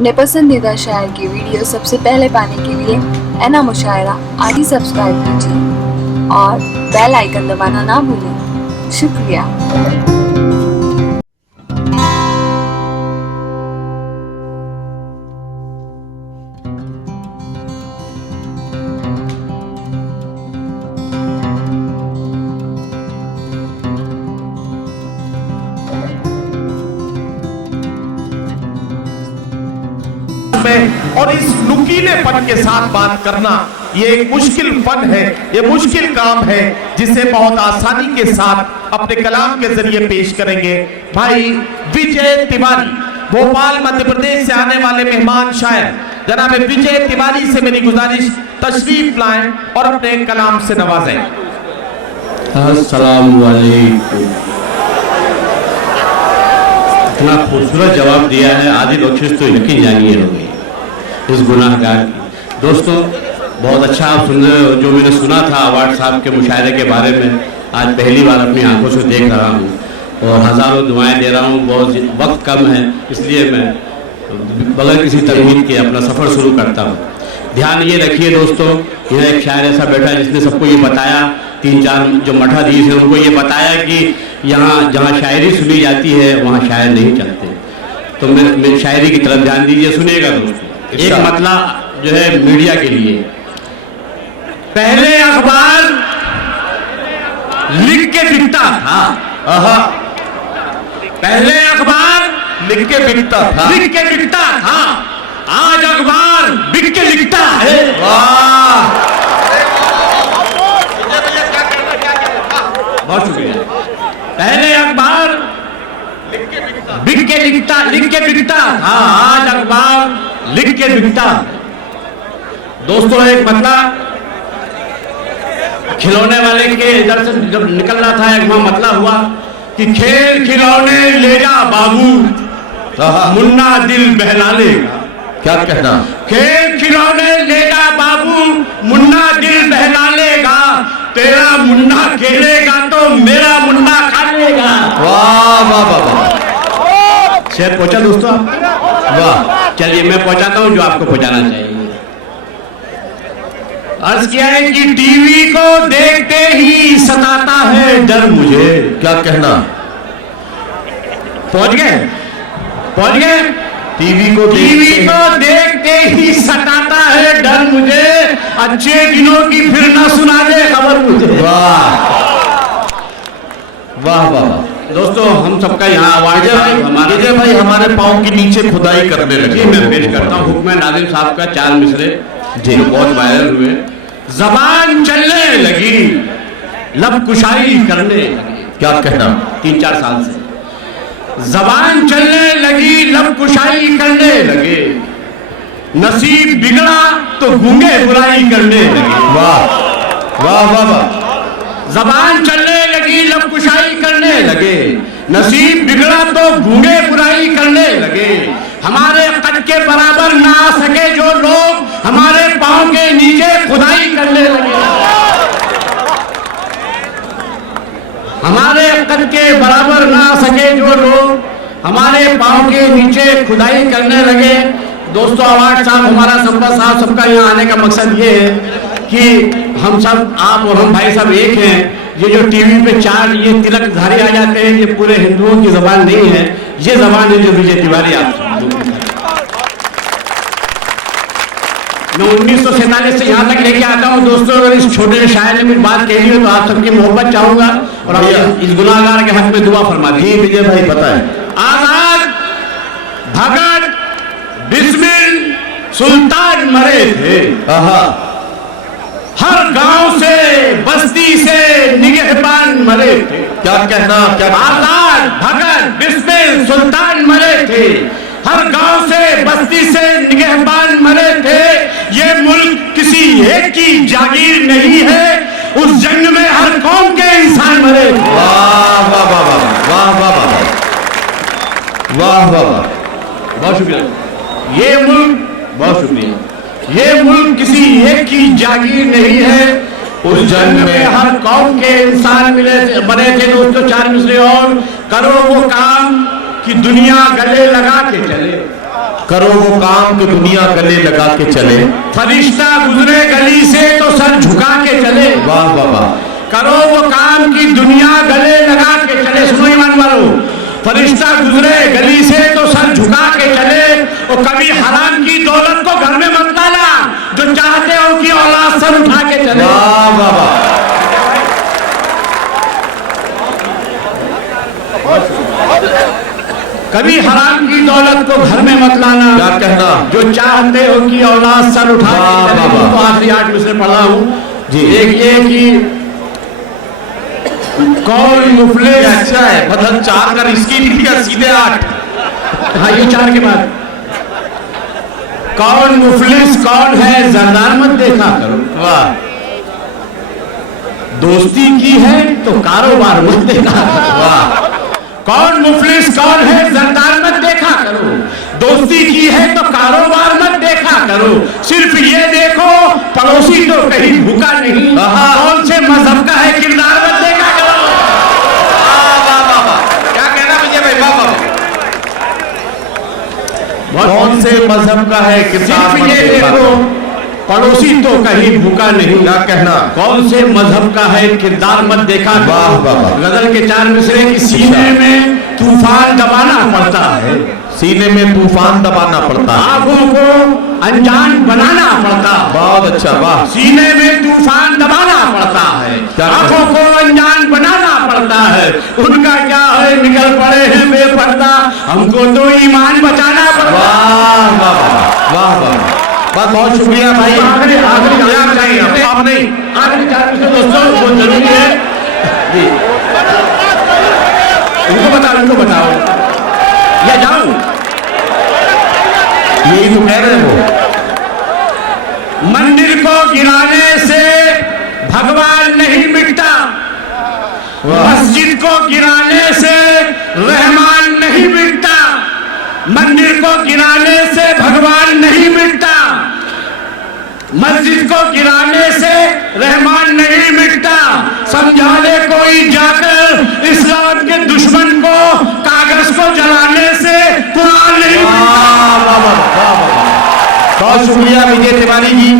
अपने पसंदीदा शायर की वीडियो सबसे पहले पाने के लिए एना मुशायरा आज ही सब्सक्राइब कीजिए और बेल आइकन दबाना ना भूलें। शुक्रिया। और इस नुकीलेपन के साथ बात करना ये एक मुश्किल फन है, ये मुश्किल काम है जिसे बहुत आसानी के साथ अपने कलाम के जरिए पेश करेंगे भाई विजय तिवारी। भोपाल मध्य प्रदेश से आने वाले मेहमान शायर जनाब विजय तिवारी से मेरी गुजारिश तशरीफ लाएं और अपने कलाम से नवाजें। अस्सलाम वालेकुम। इतना खूबसूरत जवाब दिया है, आधी बख्शिश तो यकीन जानिए होगी इस गुनाहगार की। दोस्तों बहुत अच्छा आप सुन रहे हो। जो मैंने सुना था अवार्ड साहब के मुशायरे के बारे में आज पहली बार अपनी आंखों से देख रहा हूँ और हज़ारों दुआएं दे रहा हूँ। बहुत वक्त कम है इसलिए मैं बगैर किसी तरमीद के अपना सफ़र शुरू करता हूँ। ध्यान ये रखिए दोस्तों, यहाँ एक शायर ऐसा बैठा है जिसने सबको ये बताया, 3-4 जो मठाधीश हैं उनको ये बताया कि यहाँ जहाँ शायरी सुनी जाती है वहाँ शायर नहीं चलते। तो मैं शायरी की तरफ ध्यान दीजिए, सुनिएगा दोस्तों। एक मतला जो है मीडिया के लिए, पहले अखबार लिख के बिकता था। पहले अखबार लिख के बिकता था, आज अखबार बिक के लिखता है। वाह, बहुत शुक्रिया। पहले अखबार लिख के बिकता था, आज अखबार लिख के बिकता। दोस्तों एक मतलब खिलौने वाले के इधर से जब निकल रहा था एक मतला हुआ कि खेल खिलौने ले जा बाबू, मुन्ना दिल बहला लेगा। क्या कहना? खेल खिलौने ले जा बाबू, मुन्ना दिल बहला लेगा, तेरा मुन्ना खेलेगा तो मेरा मुन्ना खा लेगा। वाह वाह वाह, शेर पहुंचा दोस्तों। वाह, चलिए मैं पहुंचाता हूं जो आपको पहुंचाना चाहिए। अर्ज किया है कि टीवी को देखते ही सताता है डर मुझे। क्या कहना? पहुंच गए। टीवी को देखते ही सताता है डर मुझे, अच्छे दिनों की फिर ना सुना दे खबर मुझे। वाह वाह वाह। दोस्तों हम सबका यहाँ अवार्ड विजय भाई हमारे पाँव के नीचे खुदाई करने लगे। मैं पेश करता हूँ हुक्म नाज़िम साहब का 4 मिसरे जी बहुत वायरल हुए। जबान चलने लगी, लब कुशाई करने लगी। क्या कहना? 3-4 साल से जबान चलने लगी, लब कुशाई करने लगे, नसीब बिगड़ा तो गूंगे बुराई करने लगे। वाह वाह वाह वाह। जबान चलने लगी, लब कुशाई करने लगे, नसीब बिगड़ा तो गूंगे बुराई करने लगे, हमारे कद के बराबर ना आ सके जो लोग हमारे पांव के नीचे खुदाई करने लगे। हमारे कद के बराबर ना आ सके जो लोग हमारे पांव के नीचे खुदाई करने लगे। दोस्तों अवार्ड साहब, हमारा संपत साहब, सबका यहाँ आने का मकसद ये है कि हम सब, आप और हम भाई साहब एक हैं। ये जो टीवी पे 4 ये तिलकधारी आ जाते हैं, ये पूरे हिंदुओं की जबान नहीं है, ये जबान है जो विजय तिवारी आप। मैं 1947 से यहाँ तक लेके आता हूँ दोस्तों। अगर इस छोटे शायर ने कुछ बात कही हो तो आप सबकी मोहब्बत चाहूंगा और इस गुनाहगार के हक में दुआ फरमा दी। विजय भाई बताएं। आजाद भगत बिस्मिल सुल्तान मरे थे, हर गांव से बस्ती से निगहबान मरे थे। क्या कहना? आजाद भगत बिस्मिल सुल्तान मरे थे, हर गांव से बस्ती से निगहबान मरे थे। ये मुल्क किसी एक की जागीर नहीं है, उस जंग में हर कौम के इंसान मरे थे। वाह वाह वाह वाह वाह वाह वाह वाह वाह, बहुत शुक्रिया। ये मुल्क, बहुत शुक्रिया। ये मुल्क किसी एक की जागीर नहीं है, उस जंग में हर कौम के इंसान बने थे। दोस्तों 4 मिसरे और करो वो काम कि दुनिया गले लगा के चले, करो वो काम कि दुनिया गले लगा के चले। फरिश्ता गुजरे गली से तो सर झुका के चले। वाह वाह वाह। करो वो काम की दुनिया गले लगा के चले। सुनो ईमान वालों, फरिश्ता गुजरे गली से तो सर झुका के चले। और कभी हराम की दौलत को घर में मत लाना, जो चाहते हो कि औलाद सर उठा के चले। वाह वाह वाह। कभी हराम की दौलत को घर में मत लाना, क्या कहना, जो चाहते हो कि औलाद सर उठा के चले। तो आखिरी 8 मिसरे पढ़ा हूं जी। एक ये कि कौन मुफलिस। अच्छा है, मतलब 4 कर इसकी नहीं दिया, सीधे 8। हाँ, ये 4 के बाद कौन मुफलिस कौन है जरदार मत देखा करो। वाह। दोस्ती की है तो कारोबार मत देखा करो। वाह। कौन मुफलिस कौन है जरदार मत देखा करो। दोस्ती की है तो कारोबार मत देखा करो। सिर्फ ये देखो पड़ोसी तो कहीं भूखा नहीं। कौन से मजहब का है किरदार मत देखा करो। क्या कहना मुझे भाई? वाह वाह। कौन से मजहब का है किरदार सिर्फ मत ये देखा देखो करो। पड़ोसी तो कहीं भूखा नहीं। क्या कहना, कौन से मजहब का है किरदार मत देखा करो। वाह वाह वाह। गजल के 4 मिसरे की सीने में तूफान दबाना पड़ता है। सीने में तूफान दबाना पड़ता है। आंखों को अनजान बनाना पड़ता है। बहुत अच्छा। वाह। सीने में तूफान दबाना पड़ता है। आंखों को अनजान बनाना पड़ता है। उनका क्या है निकल पड़े हैं बेपर्दा, हमको तो ईमान बचाना पड़ता है। वाह वाह वाह वाह। बहुत बहुत शुक्रिया भाई। आखिरी आप नहीं, आप नहीं। आखिरी 4 मिसरे दोस्तों बहुत जरूरी है जी। इनको बताओ या जाऊं? यही तो कह रहे हो। मंदिर को गिराने से भगवान नहीं मिटता। मस्जिद को गिराने से रहमान नहीं मिटता। मंदिर को गिराने से भगवान नहीं मिटता। मस्जिद को गिराने से रहमान नहीं मिटता। समझा ले कोई जाकर इस्लाम के दुश्मन को, कागज को जलाने से कुरान नहीं मिटता। बहुत शुक्रिया विजय तिवारी जी।